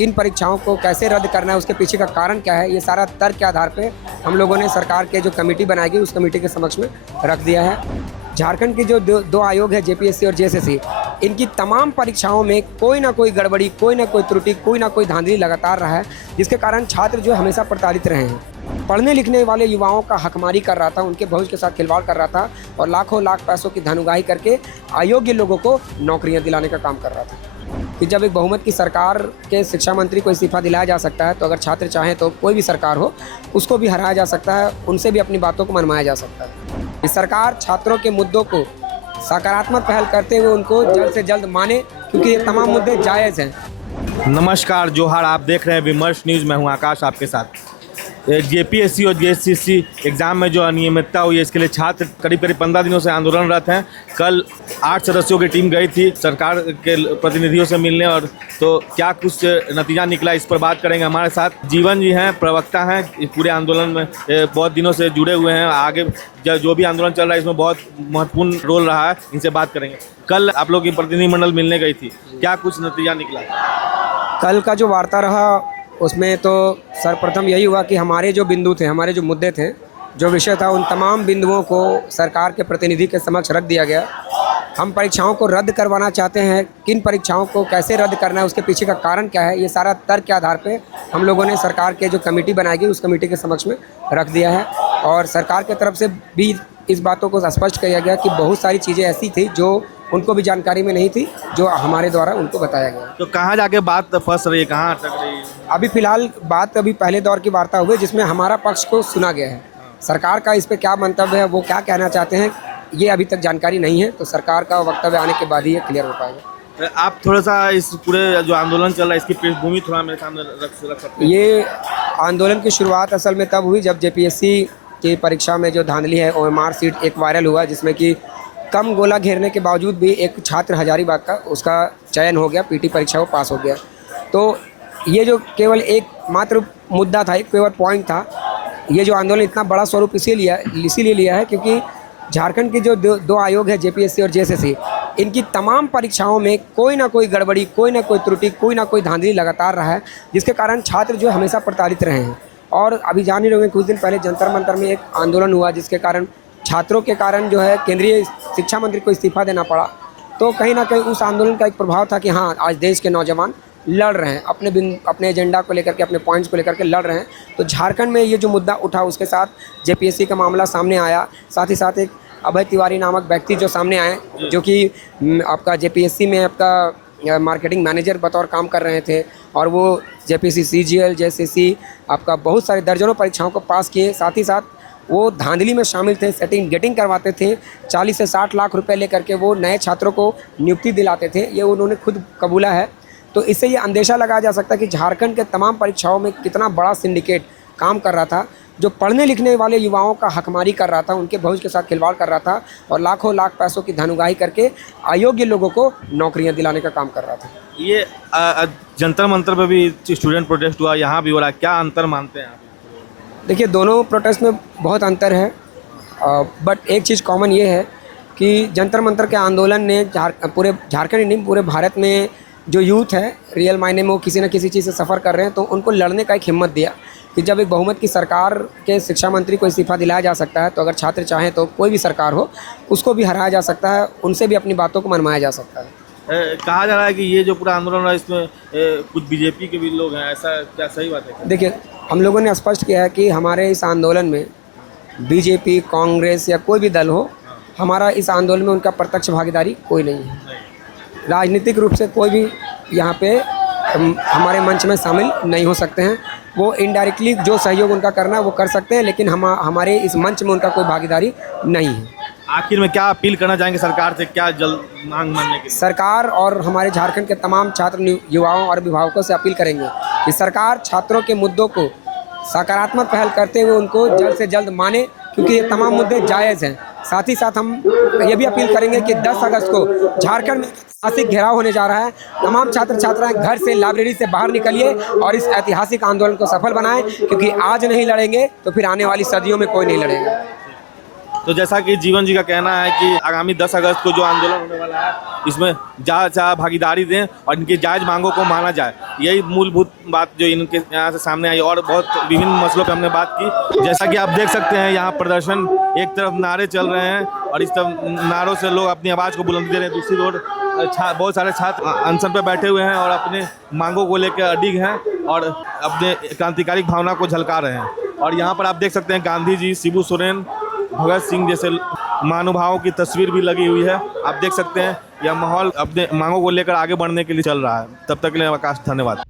किन परीक्षाओं को कैसे रद्द करना है, उसके पीछे का कारण क्या है, ये सारा तर्क के आधार पे हम लोगों ने सरकार के जो कमेटी बनाई गई उस कमेटी के समक्ष में रख दिया है। झारखंड की जो दो आयोग है, जेपीएससी और जेएसएससी, इनकी तमाम परीक्षाओं में कोई ना कोई गड़बड़ी, कोई ना कोई त्रुटि, कोई ना कोई धांधली लगातार रहा है, जिसके कारण छात्र जो हमेशा प्रताड़ित रहे हैं। पढ़ने लिखने वाले युवाओं का हकमारी कर रहा था, उनके भविष्य के साथ खिलवाड़ कर रहा था और लाखों लाख पैसों की धन उगाही करके अयोग्य लोगों को नौकरियां दिलाने का काम कर रहा था। कि जब एक बहुमत की सरकार के शिक्षा मंत्री को इस्तीफा दिलाया जा सकता है, तो अगर छात्र चाहें तो कोई भी सरकार हो उसको भी हराया जा सकता है, उनसे भी अपनी बातों को मनवाया जा सकता है। इस सरकार छात्रों के मुद्दों को सकारात्मक पहल करते हुए उनको जल्द से जल्द माने, क्योंकि ये तमाम मुद्दे जायज़ हैं। नमस्कार, जोहार। आप देख रहे हैं विमर्श न्यूज़। मैं हूं आकाश आपके साथ। जेपीएससी और जेएसएससी एग्ज़ाम में जो अनियमितता हुई है, इसके लिए छात्र करीब 15 दिनों से आंदोलनरत हैं। कल 8 सदस्यों की टीम गई थी सरकार के प्रतिनिधियों से मिलने, और तो क्या कुछ नतीजा निकला, इस पर बात करेंगे। हमारे साथ जीवन जी हैं, प्रवक्ता हैं, पूरे आंदोलन में बहुत दिनों से जुड़े हुए हैं। आगे जो भी आंदोलन चल रहा है इसमें बहुत महत्वपूर्ण रोल रहा है, इनसे बात करेंगे। कल आप लोग की प्रतिनिधिमंडल मिलने गई थी, क्या कुछ नतीजा निकला? कल का जो वार्ता रहा उसमें तो सर्वप्रथम यही हुआ कि हमारे जो बिंदु थे, हमारे जो मुद्दे थे, जो विषय था, उन तमाम बिंदुओं को सरकार के प्रतिनिधि के समक्ष रख दिया गया। हम परीक्षाओं को रद्द करवाना चाहते हैं, किन परीक्षाओं को कैसे रद्द करना है, उसके पीछे का कारण क्या है, ये सारा तर्क के आधार पे हम लोगों ने सरकार के जो कमेटी बनाई गई उस कमेटी के समक्ष में रख दिया है। और सरकार की तरफ से भी इस बातों को स्पष्ट किया गया कि बहुत सारी चीज़ें ऐसी थी जो उनको भी जानकारी में नहीं थी, जो हमारे द्वारा उनको बताया गया। तो कहाँ जाके बात फंस रही है, कहाँ अटक रही है? अभी फिलहाल बात अभी पहले दौर की वार्ता हुई जिसमें हमारा पक्ष को सुना गया है। सरकार का इस पे क्या मंतव्य है, वो क्या कहना चाहते हैं, ये अभी तक जानकारी नहीं है। तो सरकार का वक्तव्य आने के बाद ही ये क्लियर हो पाएगा। आप थोड़ा सा इस पूरे जो आंदोलन चल रहा है इसकी पृष्ठभूमि थोड़ा मेरे सामने रख सकते हैं? ये आंदोलन की शुरुआत असल में तब हुई जब जेपीएससी की परीक्षा में जो धांधली है, ओएमआर सीट एक वायरल हुआ, जिसमें कि कम गोला घेरने के बावजूद भी एक छात्र हजारीबाग का उसका चयन हो गया, पीटी परीक्षा वो पास हो गया। तो ये जो केवल एक मात्र मुद्दा था, एक केवल पॉइंट था। ये जो आंदोलन इतना बड़ा स्वरूप इसीलिए लिया है क्योंकि झारखंड की जो दो आयोग है, जेपीएससी और जेएसएससी, इनकी तमाम परीक्षाओं में कोई ना कोई गड़बड़ी, कोई ना कोई त्रुटि, कोई ना कोई धांधली लगातार रहा है, जिसके कारण छात्र जो हमेशा प्रताड़ित रहे हैं। और अभी जान ही रहोगे, कुछ दिन पहले जंतर मंतर में एक आंदोलन हुआ जिसके कारण छात्रों के कारण जो है केंद्रीय शिक्षा मंत्री को इस्तीफा देना पड़ा। तो कहीं ना कहीं उस आंदोलन का एक प्रभाव था कि हाँ, आज देश के नौजवान लड़ रहे हैं, अपने एजेंडा को लेकर के, अपने पॉइंट्स को लेकर के लड़ रहे हैं। तो झारखंड में ये जो मुद्दा उठा, उसके साथ जेपीएससी का मामला सामने आया। साथ ही साथ एक अभय तिवारी नामक व्यक्ति जो सामने आए, जो कि आपका जेपीएससी में आपका मार्केटिंग मैनेजर बतौर काम कर रहे थे, और वो जेपीएससी, सीजीएल, जेएसएससी आपका बहुत सारे दर्जनों परीक्षाओं को पास किए। साथ ही साथ वो धांधली में शामिल थे, सेटिंग गेटिंग करवाते थे, 40 से 60 लाख रुपए लेकर के वो नए छात्रों को नियुक्ति दिलाते थे। ये उन्होंने खुद कबूला है। तो इससे ये अंदेशा लगाया जा सकता है कि झारखंड के तमाम परीक्षाओं में कितना बड़ा सिंडिकेट काम कर रहा था, जो पढ़ने लिखने वाले युवाओं का हकमारी कर रहा था, उनके भविष्य के साथ खिलवाड़ कर रहा था और लाखों लाख पैसों की धन उगाही करके अयोग्य लोगों को नौकरियां दिलाने का काम कर रहा था। ये जंतर मंतर पर भी स्टूडेंट प्रोटेस्ट हुआ, यहाँ भी हो रहा है, क्या अंतर मानते हैं आप? देखिए, दोनों प्रोटेस्ट में बहुत अंतर है, बट एक चीज़ कॉमन ये है कि जंतर मंतर के आंदोलन ने पूरे झारखंड नहीं, पूरे भारत में जो यूथ है, रियल मायने में वो किसी न किसी चीज़ से सफ़र कर रहे हैं, तो उनको लड़ने का एक हिम्मत दिया कि जब एक बहुमत की सरकार के शिक्षा मंत्री को इस्तीफा दिलाया जा सकता है, तो अगर छात्र चाहें तो कोई भी सरकार हो उसको भी हराया जा सकता है, उनसे भी अपनी बातों को मनवाया जा सकता है। कहा जा रहा है कि ये जो पूरा आंदोलन रहा है इसमें कुछ बीजेपी के भी लोग हैं, ऐसा क्या सही बात है? देखिए, हम लोगों ने स्पष्ट किया है कि हमारे इस आंदोलन में बीजेपी, कांग्रेस या कोई भी दल हो, हमारा इस आंदोलन में उनका प्रत्यक्ष भागीदारी कोई नहीं है। राजनीतिक रूप से कोई भी यहाँ पे हमारे मंच में शामिल नहीं हो सकते हैं। वो इनडायरेक्टली जो सहयोग उनका करना है वो कर सकते हैं, लेकिन हमारे इस मंच में उनका कोई भागीदारी नहीं है। आखिर में क्या अपील करना चाहेंगे सरकार से, क्या जल्द मांग मानने के लिए? सरकार और हमारे झारखंड के तमाम छात्र, युवाओं और अभिभावकों से अपील करेंगे कि सरकार छात्रों के मुद्दों को सकारात्मक पहल करते हुए उनको जल्द से जल्द माने, क्योंकि ये तमाम मुद्दे जायज़ हैं। साथ ही साथ हम ये भी अपील करेंगे कि 10 अगस्त को झारखंड में ऐतिहासिक घेराव होने जा रहा है। तमाम छात्र छात्राएं घर से, लाइब्रेरी से बाहर निकलिए और इस ऐतिहासिक आंदोलन को सफल बनाएं, क्योंकि आज नहीं लड़ेंगे तो फिर आने वाली सदियों में कोई नहीं लड़ेगा। तो जैसा कि जीवन जी का कहना है कि आगामी 10 अगस्त को जो आंदोलन होने वाला है इसमें ज़्यादा से ज़्यादा भागीदारी दें और इनकी जायज़ मांगों को माना जाए। यही मूलभूत बात जो इनके यहाँ से सामने आई और बहुत विभिन्न मसलों पर हमने बात की। जैसा कि आप देख सकते हैं यहाँ प्रदर्शन, एक तरफ नारे चल रहे हैं और इस तरफ नारों से लोग अपनी आवाज़ को बुलंदी दे रहे हैं। दूसरी ओर बहुत सारे छात्र अनशन पर बैठे हुए हैं और अपने मांगों को लेकर अडिग हैं और अपने क्रांतिकारी भावना को झलका रहे हैं। और यहाँ पर आप देख सकते हैं गांधी जी, शिबू सोरेन, भगत सिंह जैसे महानुभावों की तस्वीर भी लगी हुई है। आप देख सकते हैं यह माहौल अपने मांगों को लेकर आगे बढ़ने के लिए चल रहा है। तब तक के लिए आकाश, धन्यवाद।